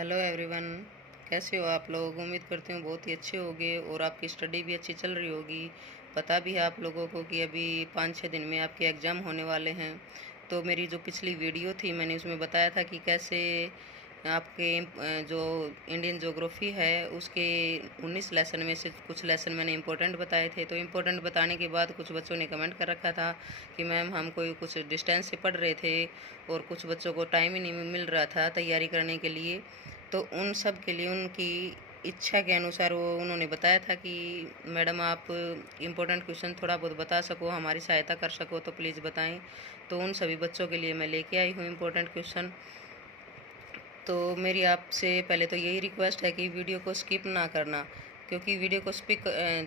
Hello everyone. कैसे हो आप लोग? उम्मीद करती हूँ बहुत ही अच्छे होंगे और आपकी स्टडी भी अच्छी चल रही होगी। पता भी है आप लोगों को कि अभी 5-6 दिन में आपके एग्ज़ाम होने वाले हैं। तो मेरी जो पिछली वीडियो थी मैंने उसमें बताया था कि कैसे आपके जो इंडियन ज्योग्राफी है उसके 19 लेसन में से कुछ लेसन मैंने इंपॉर्टेंट बताए थे। तो इंपॉर्टेंट बताने के बाद कुछ बच्चों ने कमेंट कर रखा था कि मैम हम कोई कुछ डिस्टेंस से पढ़ रहे थे और कुछ बच्चों को टाइम ही नहीं मिल रहा था तैयारी करने के लिए। तो उन सब के लिए उनकी इच्छा के अनुसार वो उन्होंने बताया था कि मैडम आप इम्पोर्टेंट क्वेश्चन थोड़ा बहुत बता सको, हमारी सहायता कर सको तो प्लीज़ बताएं। तो उन सभी बच्चों के लिए मैं लेके आई हूँ इम्पोर्टेंट क्वेश्चन। तो मेरी आपसे पहले तो यही रिक्वेस्ट है कि वीडियो को स्किप ना करना, क्योंकि वीडियो को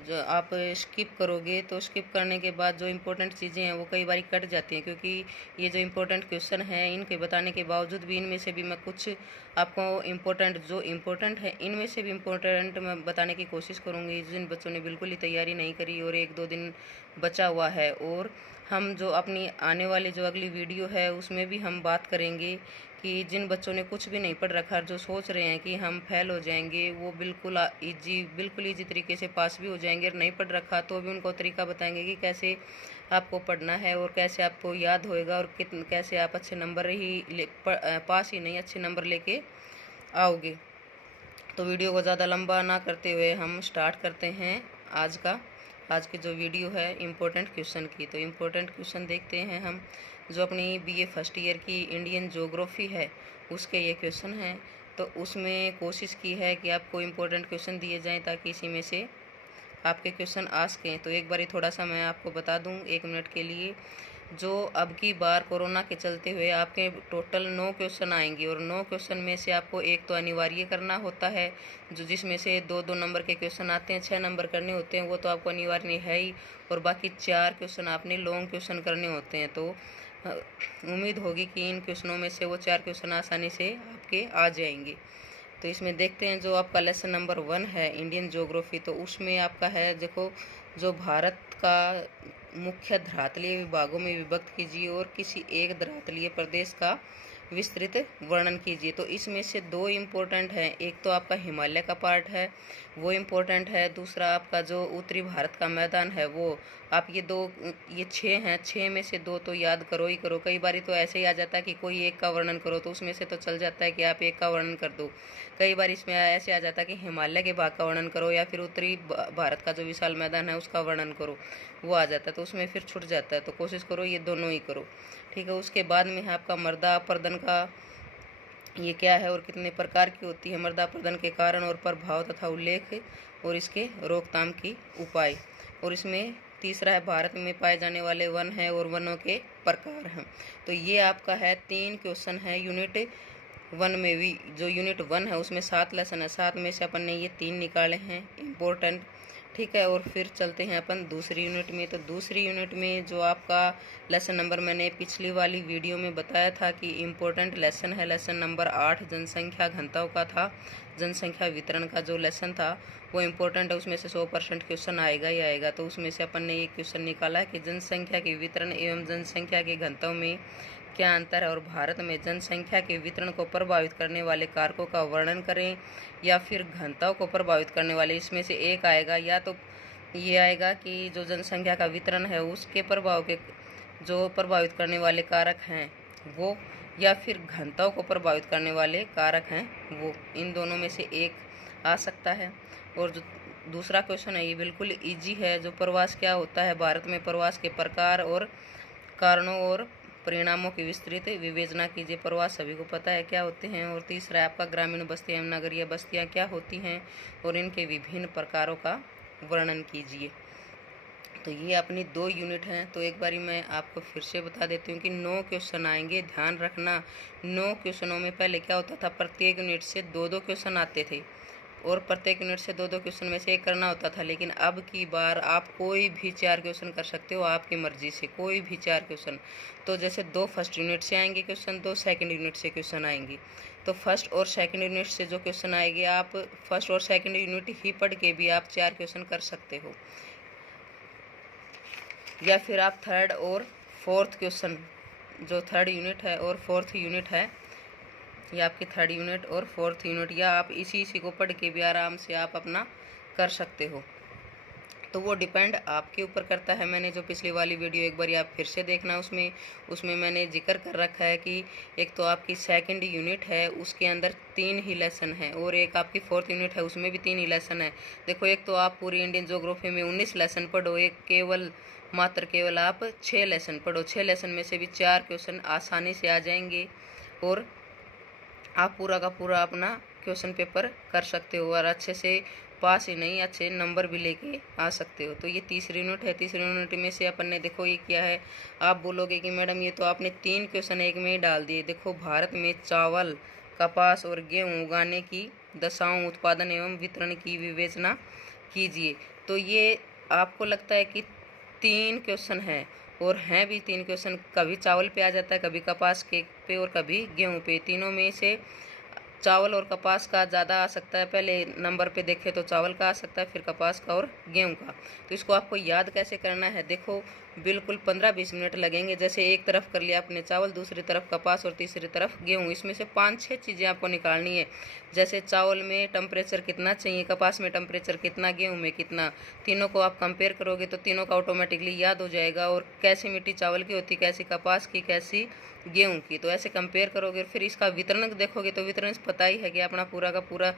जो आप स्किप करोगे तो स्किप करने के बाद जो इम्पोर्टेंट चीज़ें हैं वो कई बार कट जाती हैं, क्योंकि ये जो इम्पोर्टेंट क्वेश्चन है इनके बताने के बावजूद भी इनमें से भी मैं कुछ आपको इम्पोर्टेंट है इनमें से भी इम्पोर्टेंट मैं बताने की कोशिश करूँगी जिन बच्चों ने बिल्कुल ही तैयारी नहीं करी और 1-2 दिन बचा हुआ है। और हम जो अपनी आने वाली जो अगली वीडियो है उसमें भी हम बात करेंगे कि जिन बच्चों ने कुछ भी नहीं पढ़ रखा, जो सोच रहे हैं कि हम फेल हो जाएंगे, वो बिल्कुल ईजी तरीके से पास भी हो जाएंगे। और नहीं पढ़ रखा तो भी उनको तरीका बताएंगे कि कैसे आपको पढ़ना है और कैसे आपको याद होएगा और कैसे आप अच्छे नंबर पास ही नहीं अच्छे नंबर लेके आओगे। तो वीडियो को ज़्यादा लंबा ना करते हुए हम स्टार्ट करते हैं आज की जो वीडियो है इम्पोर्टेंट क्वेश्चन की। तो इम्पोर्टेंट क्वेश्चन देखते हैं हम, जो अपनी बीए फर्स्ट ईयर की इंडियन ज्योग्राफी है उसके ये क्वेश्चन हैं। तो उसमें कोशिश की है कि आपको इम्पोर्टेंट क्वेश्चन दिए जाएं ताकि इसी में से आपके क्वेश्चन आ सकें। तो एक बारी थोड़ा सा मैं आपको बता दूं 1 मिनट के लिए, जो अब की बार कोरोना के चलते हुए आपके टोटल 9 क्वेश्चन आएंगे और 9 क्वेश्चन में से आपको एक तो अनिवार्य करना होता है, जो जिसमें से 2-2 नंबर के क्वेश्चन आते हैं, 6 नंबर करने होते हैं, वो तो आपको अनिवार्य है ही। और बाकी 4 क्वेश्चन आपने लॉन्ग क्वेश्चन करने होते हैं। तो उम्मीद होगी कि इन क्वेश्चनों में से वो 4 क्वेश्चन आसानी से आपके आ जाएंगे। तो इसमें देखते हैं जो आपका लेसन नंबर 1 है इंडियन ज्योग्राफी। तो उसमें आपका है, देखो, जो भारत का मुख्य धरातलीय विभागों में विभक्त कीजिए और किसी एक धरातलीय प्रदेश का विस्तृत वर्णन कीजिए। तो इसमें से 2 इम्पोर्टेंट हैं, एक तो आपका हिमालय का पार्ट है वो इम्पोर्टेंट है, दूसरा आपका जो उत्तरी भारत का मैदान है वो। आप ये 6 हैं, 6 में से 2 तो याद करो ही करो। कई बार तो ऐसे ही आ जाता है कि कोई एक का वर्णन करो, तो उसमें से तो चल जाता है कि आप एक का वर्णन कर दो। कई बार इसमें ऐसे आ जाता है कि हिमालय के भाग का वर्णन करो या फिर उत्तरी भारत का जो विशाल मैदान है उसका वर्णन करो, वो आ जाता है, तो उसमें फिर छूट जाता है। तो कोशिश करो ये दोनों ही करो, ठीक है। उसके बाद में है आपका मृदा अपरदन का, ये क्या है और कितने प्रकार की होती है, मृदा अपरदन के कारण और प्रभाव तथा उल्लेख और इसके रोकथाम की उपाय। और इसमें तीसरा है भारत में पाए जाने वाले वन है और वनों के प्रकार हैं। तो ये आपका है 3 क्वेश्चन है यूनिट 1 में भी। जो यूनिट 1 है उसमें 7 लेसन है, 7 में से अपन ने ये 3 निकाले हैं इम्पोर्टेंट, ठीक है। और फिर चलते हैं अपन दूसरी यूनिट में। तो दूसरी यूनिट में जो आपका लेसन नंबर मैंने पिछली वाली वीडियो में बताया था कि इम्पोर्टेंट लेसन है, लेसन नंबर 8 जनसंख्या घनत्व का था। जनसंख्या वितरण का जो लेसन था वो इम्पोर्टेंट है, उसमें से 100% क्वेश्चन आएगा ही आएगा। तो उसमें से अपन ने ये क्वेश्चन निकाला है कि जनसंख्या के वितरण एवं जनसंख्या के घनत्व में क्या अंतर है और भारत में जनसंख्या के वितरण को प्रभावित करने वाले कारकों का वर्णन करें। या फिर घनत्व को प्रभावित करने वाले, इसमें से एक आएगा, या तो ये आएगा कि जो जनसंख्या का वितरण है उसके प्रभाव के जो प्रभावित करने वाले कारक हैं वो, या फिर घनत्व को प्रभावित करने वाले कारक हैं वो। इन दोनों में से एक आ सकता है। और जो दूसरा क्वेश्चन है ये बिल्कुल इजी है, जो प्रवास क्या होता है, भारत में प्रवास के प्रकार और कारणों और परिणामों की विस्तृत विवेचना कीजिए। प्रवास सभी को पता है क्या होते हैं। और तीसरा है आपका ग्रामीण बस्तियां एवं नगरीय बस्तियां क्या होती हैं और इनके विभिन्न प्रकारों का वर्णन कीजिए। तो ये अपनी 2 यूनिट हैं। तो एक बारी मैं आपको फिर से बता देती हूँ कि 9 क्वेश्चन आएंगे, ध्यान रखना। 9 क्वेश्चनों में पहले क्या होता था, प्रत्येक यूनिट से 2-2 क्वेश्चन आते थे और प्रत्येक यूनिट से 2-2 क्वेश्चन में से एक करना होता था। लेकिन अब की बार आप कोई भी 4 क्वेश्चन कर सकते हो आपकी मर्जी से, कोई भी 4 क्वेश्चन। तो जैसे 2 फर्स्ट यूनिट से आएंगे क्वेश्चन, 2 सेकंड यूनिट से क्वेश्चन आएंगे। तो फर्स्ट और सेकंड यूनिट से जो क्वेश्चन आएंगे, आप फर्स्ट और सेकंड यूनिट ही पढ़ के भी आप 4 क्वेश्चन कर सकते हो। या फिर आप थर्ड और फोर्थ क्वेश्चन, जो थर्ड यूनिट है और फोर्थ यूनिट है ये आपकी 3rd यूनिट और 4th यूनिट, या आप इसी को पढ़ के भी आराम से आप अपना कर सकते हो। तो वो डिपेंड आपके ऊपर करता है। मैंने जो पिछली वाली वीडियो एक बार आप फिर से देखना, उसमें मैंने जिक्र कर रखा है कि एक तो आपकी 2nd यूनिट है, उसके अंदर 3 ही लेसन है, और एक आपकी 4th यूनिट है, उसमें भी 3 ही लेसन है। देखो, एक तो आप पूरी इंडियन ज्योग्राफी में 19 लेसन पढ़ो, एक केवल आप 6 लेसन पढ़ो। 6 लेसन में से भी 4 क्वेश्चन आसानी से आ जाएंगे और आप पूरा का पूरा अपना क्वेश्चन पेपर कर सकते हो, और अच्छे से पास ही नहीं, अच्छे नंबर भी लेके आ सकते हो। तो ये 3री यूनिट है। 3री यूनिट में से अपन ने देखो ये क्या है। आप बोलोगे कि मैडम ये तो आपने 3 क्वेश्चन एक में ही डाल दिए। देखो, भारत में चावल, कपास और गेहूँ उगाने की दशाओं, उत्पादन एवं वितरण की विवेचना कीजिए। तो ये आपको लगता है कि 3 क्वेश्चन है, और हैं भी 3 क्वेश्चन। कभी चावल पे आ जाता है, कभी कपास के पे, और कभी गेहूँ पे। तीनों में से चावल और कपास का ज़्यादा आ सकता है। पहले नंबर पे देखें तो चावल का आ सकता है, फिर कपास का और गेहूं का। तो इसको आपको याद कैसे करना है, देखो बिल्कुल 15-20 मिनट लगेंगे। जैसे एक तरफ कर लिया आपने चावल, दूसरी तरफ कपास और तीसरी तरफ गेहूं। इसमें से 5-6 चीज़ें आपको निकालनी है। जैसे चावल में टेम्परेचर कितना चाहिए, कपास में टेम्परेचर कितना, गेहूँ में कितना। तीनों को आप कंपेयर करोगे तो तीनों का ऑटोमेटिकली याद हो जाएगा। और कैसी मिट्टी चावल की होती, कैसी कपास की, कैसी गेहूं की। तो ऐसे कंपेयर करोगे। फिर इसका वितरण देखोगे तो वितरण पता ही है कि अपना पूरा का पूरा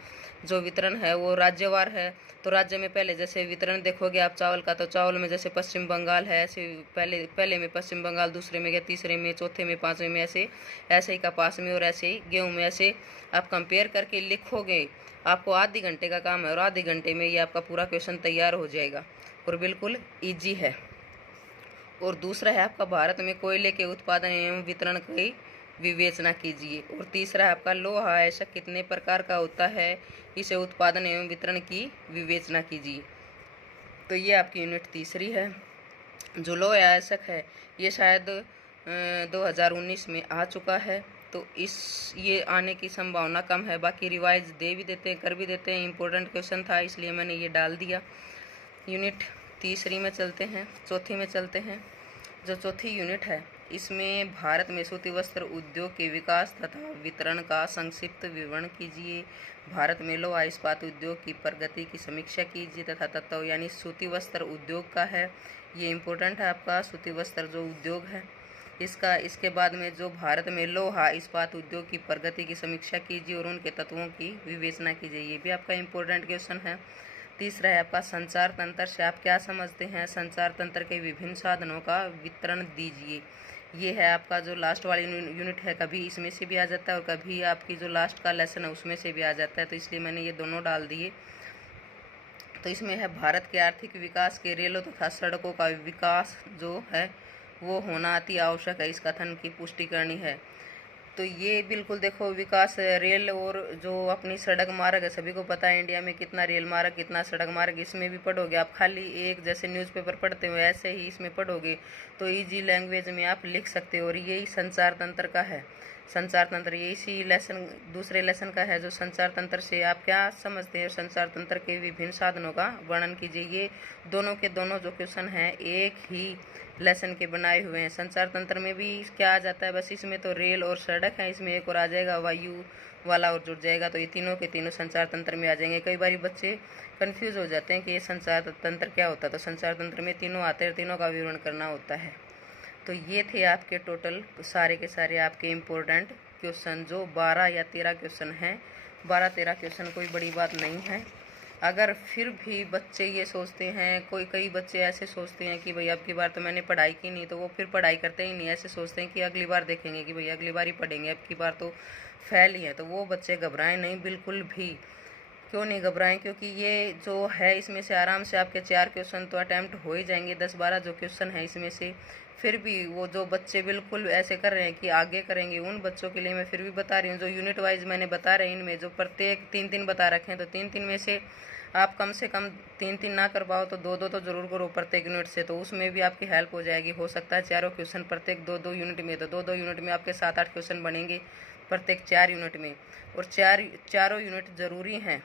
जो वितरण है वो राज्यवार है। तो राज्य में पहले जैसे वितरण देखोगे आप चावल का, तो चावल में जैसे पश्चिम बंगाल है, ऐसे पहले में पश्चिम बंगाल, दूसरे में, तीसरे में, चौथे में, 5वें में, ऐसे ही कपास में, और ऐसे ही गेहूँ में। ऐसे आप कंपेयर करके लिखोगे। आपको आधे घंटे का काम है, और आधे घंटे में ये आपका पूरा क्वेश्चन तैयार हो जाएगा, और बिल्कुल ईजी है। और दूसरा है आपका, भारत में कोयले के उत्पादन एवं वितरण की विवेचना कीजिए। और तीसरा है आपका, लोहा ऐसा कितने प्रकार का होता है, इसे उत्पादन एवं वितरण की विवेचना कीजिए। तो ये आपकी यूनिट 3री है। जो लोहा आयस्क है ये शायद 2019 में आ चुका है, तो ये आने की संभावना कम है। बाकी रिवाइज दे भी देते हैं, कर भी देते हैं। इम्पोर्टेंट क्वेश्चन था इसलिए मैंने ये डाल दिया। यूनिट 3री में चलते हैं, चौथी में चलते हैं। जो चौथी यूनिट है, इसमें भारत में सूती वस्त्र उद्योग के विकास तथा वितरण का संक्षिप्त विवरण कीजिए। भारत में लोहा इस्पात उद्योग की प्रगति की समीक्षा कीजिए तथा तत्व, यानी सूती वस्त्र उद्योग का है, ये इम्पोर्टेंट है आपका। सूती वस्त्र जो उद्योग है इसके बाद में जो भारत में लोहा इस्पात उद्योग की प्रगति की समीक्षा कीजिए और उनके तत्वों की विवेचना कीजिए, ये भी आपका इम्पोर्टेंट क्वेश्चन है। तीसरा है आपका, संचार तंत्र से आप क्या समझते हैं, संचार तंत्र के विभिन्न साधनों का वितरण दीजिए। ये है आपका जो लास्ट वाली यूनिट है, कभी इसमें से भी आ जाता है और कभी आपकी जो लास्ट का लेसन है उसमें से भी आ जाता है, तो इसलिए मैंने ये दोनों डाल दिए। तो इसमें है, भारत के आर्थिक विकास के रेलों तथा सड़कों का विकास जो है वो होना अति आवश्यक है, इस कथन की पुष्टि करनी है। तो ये बिल्कुल देखो, विकास रेल और जो अपनी सड़क मार्ग है, सभी को पता है इंडिया में कितना रेल मार्ग, कितना सड़क मार्ग, इसमें भी पढ़ोगे आप। खाली एक जैसे न्यूज़पेपर पढ़ते हो ऐसे ही इसमें पढ़ोगे, तो इजी लैंग्वेज में आप लिख सकते हो। और यही संचार तंत्र का है। संचार तंत्र ये इसी लेसन, दूसरे लेसन का है। जो संचार तंत्र से आप क्या समझते हैं, संचार तंत्र के विभिन्न साधनों का वर्णन कीजिए। ये दोनों के दोनों जो क्वेश्चन हैं एक ही लेसन के बनाए हुए हैं। संचार तंत्र में भी क्या आ जाता है, बस इसमें तो रेल और सड़क है, इसमें एक और आ जाएगा वायु वाला और जुड़ जाएगा, तो ये तीनों के तीनों संचार तंत्र में आ जाएंगे। कई बार बच्चे कंफ्यूज हो जाते हैं कि ये संचार तंत्र क्या होता है, तो संचार तंत्र में तीनों आते हैं, तीनों का विवरण करना होता है। तो ये थे आपके टोटल सारे के सारे आपके इम्पोर्टेंट क्वेश्चन, जो 12 या 13 क्वेश्चन हैं। 12-13 क्वेश्चन कोई बड़ी बात नहीं है। अगर फिर भी बच्चे ये सोचते हैं, कई बच्चे ऐसे सोचते हैं कि भाई अब की बार तो मैंने पढ़ाई की नहीं, तो वो फिर पढ़ाई करते ही नहीं। ऐसे सोचते हैं कि अगली बार देखेंगे, कि भाई अगली बार ही पढ़ेंगे, अब की बार तो फेल ही है। तो वो बच्चे घबराएं नहीं, बिल्कुल भी। क्यों नहीं घबराएं, क्योंकि ये जो है इसमें से आराम से आपके 4 क्वेश्चन तो अटैम्प्ट हो ही जाएंगे। 10-12 जो क्वेश्चन है इसमें से। फिर भी वो जो बच्चे बिल्कुल ऐसे कर रहे हैं कि आगे करेंगे, उन बच्चों के लिए मैं फिर भी बता रही हूँ। जो यूनिट वाइज मैंने बता रहे हैं, इनमें जो प्रत्येक 3-3 बता रखे हैं, तो 3-3 में से आप कम से कम 3-3 ना कर पाओ तो 2-2 तो जरूर करो प्रत्येक यूनिट से, तो उसमें भी आपकी हेल्प हो जाएगी। हो सकता है चारों क्वेश्चन प्रत्येक 2-2 यूनिट में, तो 2-2 यूनिट में आपके 7-8 क्वेश्चन बनेंगे प्रत्येक 4 यूनिट में। और चारों यूनिट ज़रूरी हैं।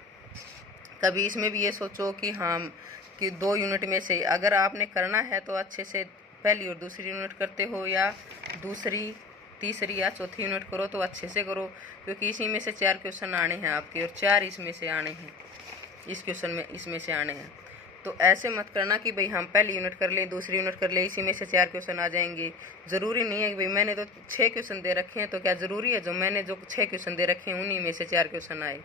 कभी इसमें भी ये सोचो कि हाँ, कि 2 यूनिट में से अगर आपने करना है तो अच्छे से पहली और दूसरी यूनिट करते हो, या दूसरी तीसरी या चौथी यूनिट करो तो अच्छे से करो, क्योंकि इसी में से 4 क्वेश्चन आने हैं आपके, और 4 इसमें से आने हैं, इस क्वेश्चन में इसमें से आने हैं। तो ऐसे मत करना कि भाई हम पहली यूनिट कर लें, दूसरी यूनिट कर लें, इसी में से 4 क्वेश्चन आ जाएंगे। ज़रूरी नहीं है कि भाई मैंने तो 6 क्वेश्चन दे रखे हैं, तो क्या ज़रूरी है जो मैंने जो 6 क्वेश्चन दे रखे हैं उन्हीं में से 4 क्वेश्चन आए।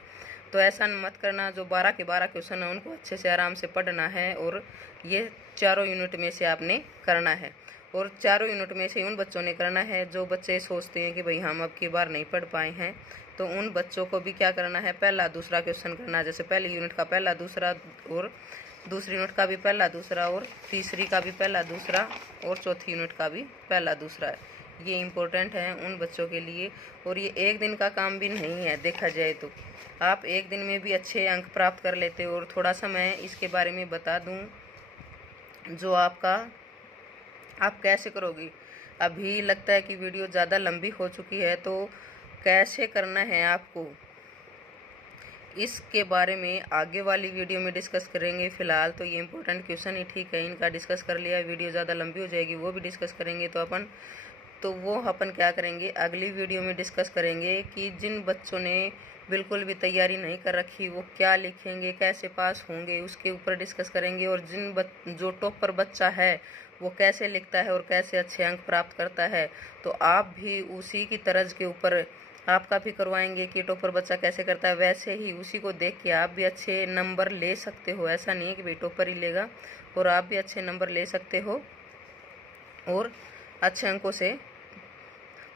तो ऐसा मत करना। जो 12 के 12 क्वेश्चन हैं उनको अच्छे से आराम से पढ़ना है, और ये चारों यूनिट में से आपने करना है। और चारों यूनिट में से उन बच्चों ने करना है जो बच्चे सोचते हैं कि भाई हम अब की बार नहीं पढ़ पाए हैं, तो उन बच्चों को भी क्या करना है, पहला दूसरा क्वेश्चन करना है। जैसे पहली यूनिट का पहला दूसरा, और दूसरी यूनिट का भी पहला दूसरा, और तीसरी का भी पहला दूसरा, और चौथी यूनिट का भी पहला दूसरा। ये इम्पोर्टेंट है उन बच्चों के लिए। और ये एक दिन का काम भी नहीं है, देखा जाए तो आप एक दिन में भी अच्छे अंक प्राप्त कर लेते हो। और थोड़ा सा मैं इसके बारे में बता दूं, जो आप कैसे करोगे। अभी लगता है कि वीडियो ज़्यादा लंबी हो चुकी है, तो कैसे करना है आपको, इसके बारे में आगे वाली वीडियो में डिस्कस करेंगे। फ़िलहाल तो ये इंपॉर्टेंट क्वेश्चन ही ठीक है, इनका डिस्कस कर लिया, वीडियो ज़्यादा लंबी हो जाएगी, वो भी डिस्कस करेंगे। तो वो अपन क्या करेंगे, अगली वीडियो में डिस्कस करेंगे कि जिन बच्चों ने बिल्कुल भी तैयारी नहीं कर रखी वो क्या लिखेंगे, कैसे पास होंगे, उसके ऊपर डिस्कस करेंगे। और जो टॉपर बच्चा है वो कैसे लिखता है और कैसे अच्छे अंक प्राप्त करता है, तो आप भी उसी की तर्ज के ऊपर आपका भी करवाएंगे कि टॉपर बच्चा कैसे करता है। वैसे ही उसी को देख के आप भी अच्छे नंबर ले सकते हो। ऐसा नहीं है कि भाई टॉपर ही लेगा, और आप भी अच्छे नंबर ले सकते हो और अच्छे अंकों से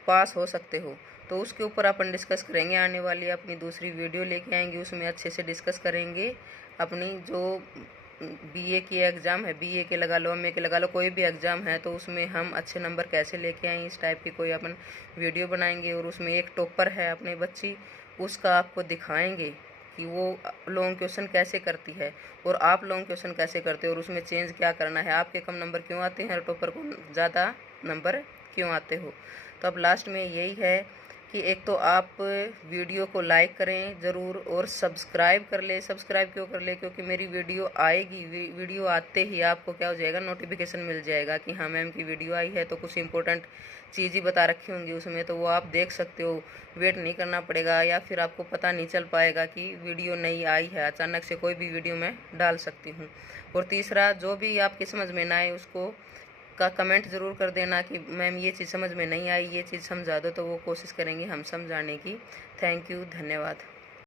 पास हो सकते हो। तो उसके ऊपर अपन डिस्कस करेंगे। आने वाली अपनी दूसरी वीडियो लेके आएंगे, उसमें अच्छे से डिस्कस करेंगे अपनी जो बीए की एग्ज़ाम है, बीए के लगा लो, एमए के लगा लो, कोई भी एग्ज़ाम है, तो उसमें हम अच्छे नंबर कैसे लेके आएँ, इस टाइप की कोई अपन वीडियो बनाएंगे। और उसमें एक टॉपर है अपनी बच्ची, उसका आपको दिखाएंगे कि वो लॉन्ग क्वेश्चन कैसे करती है और आप लॉन्ग क्वेश्चन कैसे करते हो, और उसमें चेंज क्या करना है, आपके कम नंबर क्यों आते हैं और टॉपर को ज़्यादा नंबर क्यों आते हो। तो अब लास्ट में यही है कि एक तो आप वीडियो को लाइक करें ज़रूर, और सब्सक्राइब कर ले। सब्सक्राइब क्यों कर ले, क्योंकि मेरी वीडियो आएगी, वीडियो आते ही आपको क्या हो जाएगा, नोटिफिकेशन मिल जाएगा कि हाँ मैम की वीडियो आई है। तो कुछ इंपॉर्टेंट चीज़ ही बता रखी होंगी उसमें, तो वो आप देख सकते हो, वेट नहीं करना पड़ेगा, या फिर आपको पता नहीं चल पाएगा कि वीडियो नई आई है। अचानक से कोई भी वीडियो मैं डाल सकती हूँ। और तीसरा, जो भी आपकी समझ में ना आए उसको का कमेंट ज़रूर कर देना कि मैम ये चीज़ समझ में नहीं आई, ये चीज़ समझा दो, तो वो कोशिश करेंगे हम समझाने की। थैंक यू, धन्यवाद।